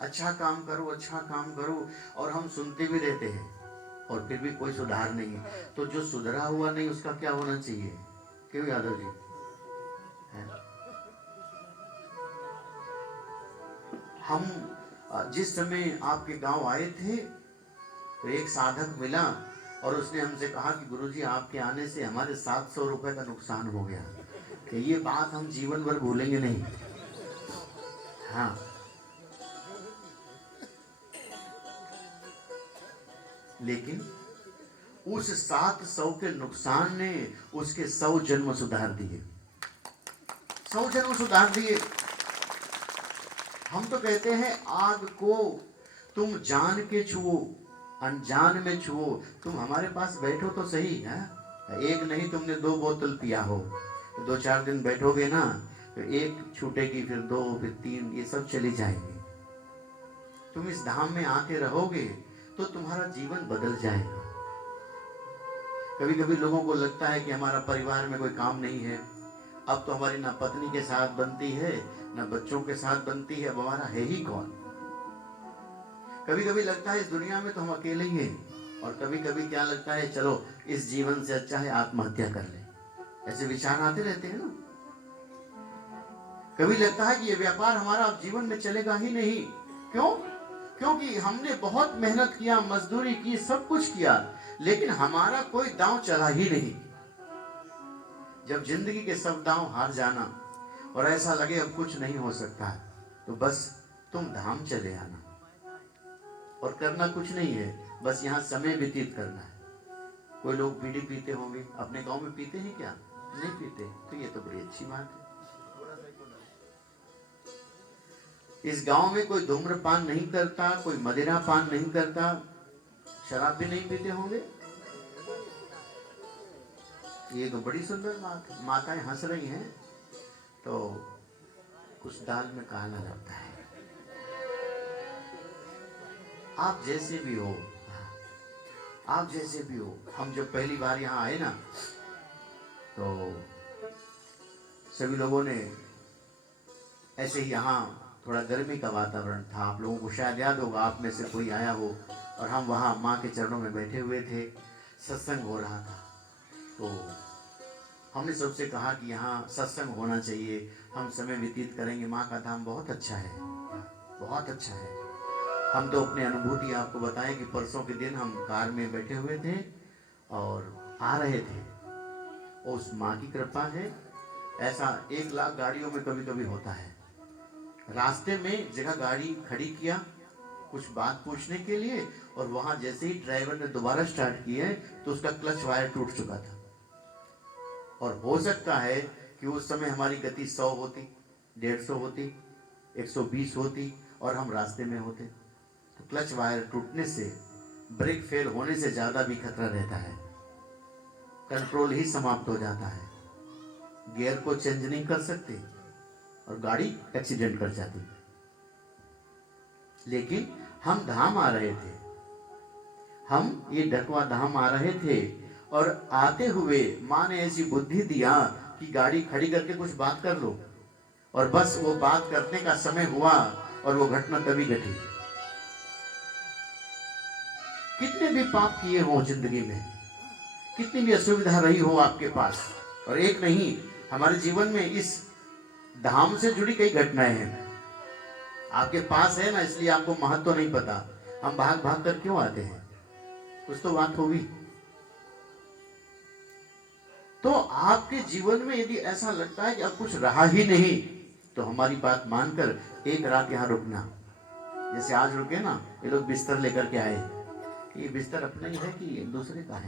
अच्छा काम करो, अच्छा काम करो, और हम सुनते भी रहते हैं और फिर भी कोई सुधार नहीं है। तो जो सुधरा हुआ नहीं उसका क्या होना चाहिए? क्यों यादव जी? है? हम जिस समय आपके गांव आए थे तो एक साधक मिला और उसने हमसे कहा कि गुरुजी आपके आने से हमारे 700 रुपए का नुकसान हो गया, कि ये बात हम जीवन भर भूलेंगे नहीं। हाँ, लेकिन उस 700 के नुकसान ने उसके 100 जन्म सुधार दिए, 100 जन्म सुधार दिए। हम तो कहते हैं आग को तुम जान के छुओ, अनजान में छुओ। तुम हमारे पास बैठो तो सही है, एक नहीं तुमने 2 बोतल पिया हो, तो 2-4 दिन बैठोगे ना, तो एक छूटेगी, फिर 2, फिर 3, ये सब चली जाएंगी। तुम इस धाम में आके रहोगे तो तुम्हारा जीवन बदल जाएगा। कभी कभी लोगों को लगता है कि हमारा परिवार में कोई काम नहीं है, अब तो हमारी ना पत्नी के साथ बनती है ना बच्चों के साथ बनती है, अब हमारा है ही कौन। कभी कभी लगता है इस दुनिया में तो हम अकेले ही हैं, और कभी कभी क्या लगता है, चलो इस जीवन से अच्छा है आत्महत्या कर ले। ऐसे विचार आते रहते हैं ना। कभी लगता है कि ये व्यापार हमारा अब जीवन में चलेगा ही नहीं। क्यों? क्योंकि हमने बहुत मेहनत किया, मजदूरी की, सब कुछ किया, लेकिन हमारा कोई दांव चला ही नहीं। जब जिंदगी के सब दांव हार जाना और ऐसा लगे अब कुछ नहीं हो सकता है, तो बस तुम धाम चले आना, और करना कुछ नहीं है, बस यहाँ समय व्यतीत करना है। कोई लोग बीड़ी पीते होंगे, अपने गांव में पीते हैं क्या? नहीं पीते, तो ये तो बड़ी अच्छी बात है। इस गांव में कोई धूम्रपान नहीं करता, कोई मदिरा पान नहीं करता, शराब भी नहीं पीते होंगे। ये तो बड़ी सुंदर बात है। माताएं हंस रही हैं तो कुछ दाल में काला लगता है। आप जैसे भी हो, आप जैसे भी हो, हम जब पहली बार यहाँ आए ना, तो सभी लोगों ने ऐसे ही, यहाँ थोड़ा गर्मी का वातावरण था, आप लोगों को शायद याद होगा, आप में से कोई आया हो, और हम वहाँ माँ के चरणों में बैठे हुए थे, सत्संग हो रहा था। तो हमने सबसे कहा कि यहाँ सत्संग होना चाहिए, हम समय व्यतीत करेंगे, माँ का धाम बहुत अच्छा है, बहुत अच्छा है। हम तो अपनी अनुभूति आपको बताएं कि परसों के दिन हम कार में बैठे हुए थे और आ रहे थे, उस माँ की कृपा है। ऐसा 1 लाख गाड़ियों में कभी कभी होता है। रास्ते में जगह गाड़ी खड़ी किया कुछ बात पूछने के लिए, और वहां जैसे ही ड्राइवर ने दोबारा स्टार्ट किया तो उसका क्लच वायर टूट चुका था, और हो सकता है कि उस समय हमारी गति 100 होती, 150 होती, 120 होती, और हम रास्ते में होते, तो क्लच वायर टूटने से, ब्रेक फेल होने से ज्यादा भी खतरा रहता है। कंट्रोल ही समाप्त हो जाता है, गियर को चेंज नहीं कर सकते और गाड़ी एक्सीडेंट कर जाती। लेकिन हम धाम आ रहे थे, हम ये डकवा धाम आ रहे थे, और आते हुए माँ ने ऐसी बुद्धि दिया कि गाड़ी खड़ी करके कुछ बात कर लो, और बस वो बात करने का समय हुआ और वो घटना तभी घटी। कितने भी पाप किए हो जिंदगी में, कितनी भी असुविधा रही हो आपके पास, और एक नहीं, हमारे जीवन में इस धाम से जुड़ी कई घटनाएं हैं। आपके पास है ना, इसलिए आपको महत्व नहीं पता। हम भाग भाग कर क्यों आते हैं? कुछ तो बात होगी। तो आपके जीवन में यदि ऐसा लगता है कि अब कुछ रहा ही नहीं, तो हमारी बात मानकर एक रात यहाँ रुकना। जैसे आज रुके ना, ये लोग बिस्तर लेकर के आए, ये बिस्तर अपना ही है कि दूसरे का है?